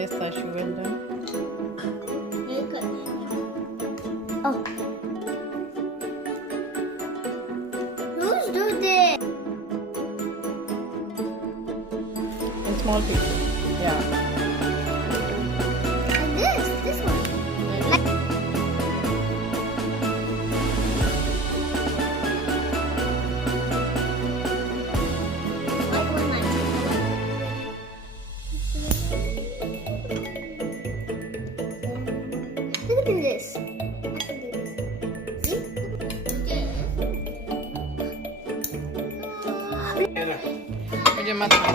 Yes, Tashi, well done. Oh. Who's doing this? In small pieces. Yeah. And this one. Look at this. मुझे मत मार।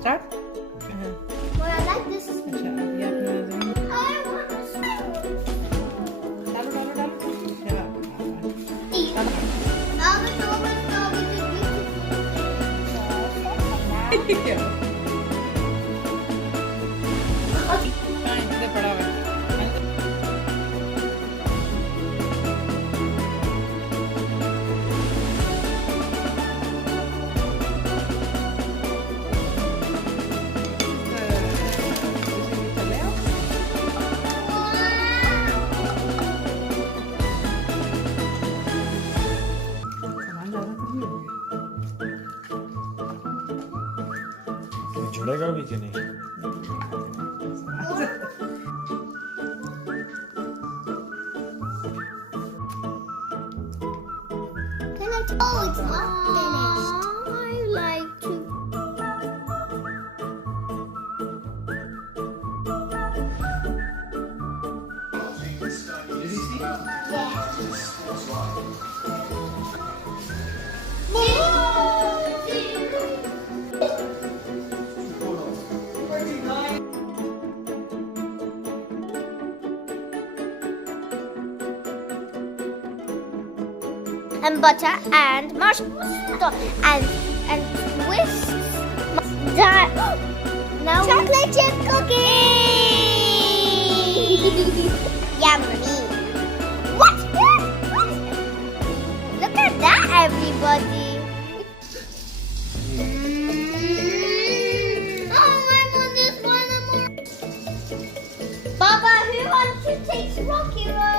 Start? Well, I like this. अच्छा अभी आपने I want to swim. डालो डालो डालो चला Eat. Now the Thomas dog is a beautiful. इधर पड़ा हुआ है जुड़ेगा भी कि नहीं Can I? Oh, it's not finished. I like to. And butter and marshmallows and twists. Now chocolate chip cookie. Yummy. What? Look at that, everybody. Oh, I want this one more. Baba, who wants to taste Rocky Road?